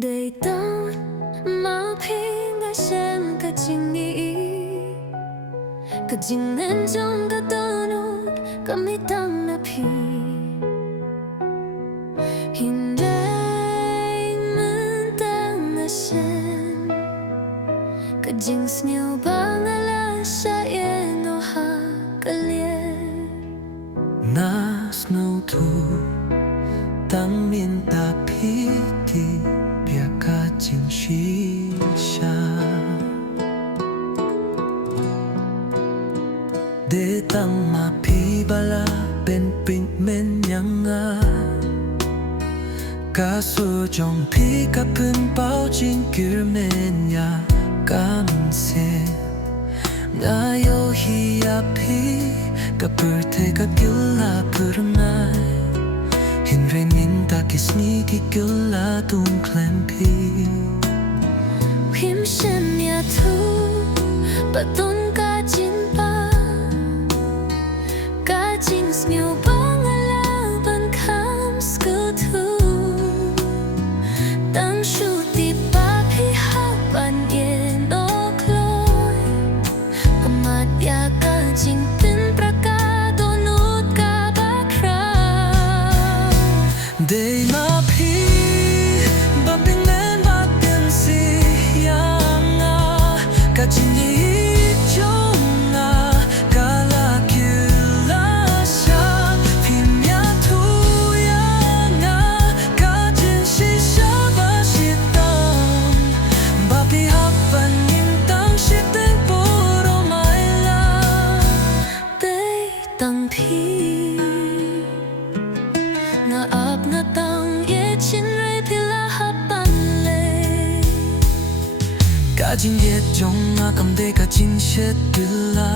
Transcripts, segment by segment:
Day down 마핑가 샘 가진 이 가진 난 정가 떠놓 까미 땅 나피 Hin ray man tang na 샘 가진 snew bang ala sa eno ha kalye Na snow tu tang min ta pi ti bia ka jing shi sha de tang ma pi bala ben pin men yang a ka su jong pi ka pun bao jing kir men ya ka min se na yo hi ya pi ka pur te ka gyula pur ngai hin ren in ta kis ni ki gyula tung klem pi Him shem ya tu ba ton ka jin ba ka jin snew bang ala ban kam sku tu Tang shu ti pa pi ha ban ye no kloi amat ya ka jin tin pra ka donut ka ba kra Day ma pi ba pin men ba tin si yang a ka jin ni chong a ka la kyula sha pin ya tu yang a ka jin shi sha ba shi tang ba pi ha ban nim tang shi ten puro mai la Day tang pi nga ap nga tang ye chin ray pila hapan le ka jin ye chong a kam de ka jin she pila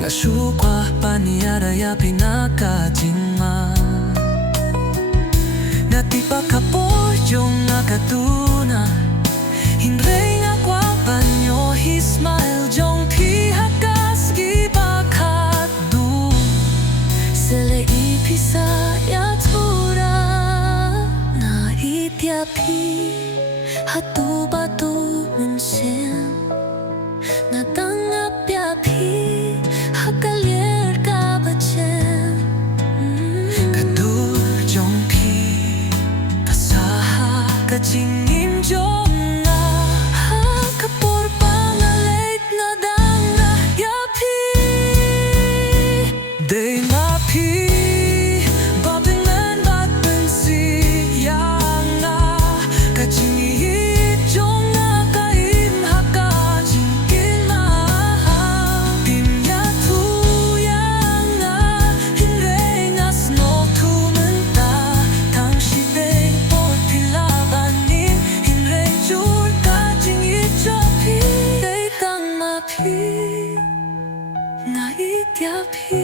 nga shu kwa pa ni ara ya pi na ka jin ma na ti pa ka po yung nga ka tuna hin rei nga kwa pa nyo hi smile jong pi ha ka ski pa ka du Sele ipisa ya tura na itya pi hatu batu men sem na tanga pya pi hakalir ka bachem ka du jong pi pasaha ka jing im jong nga Kapur pangalit na dang na ya pi Day ma pi ba pin men ba pin si yang na ka jing i jong nga ka im ha ka jing kin ma pin ya tu yang na hin rei nga snow tu men ta tang shi day po pi la ban nim hin rei jur ka jing i cho pi Day tang ma pi na itya pi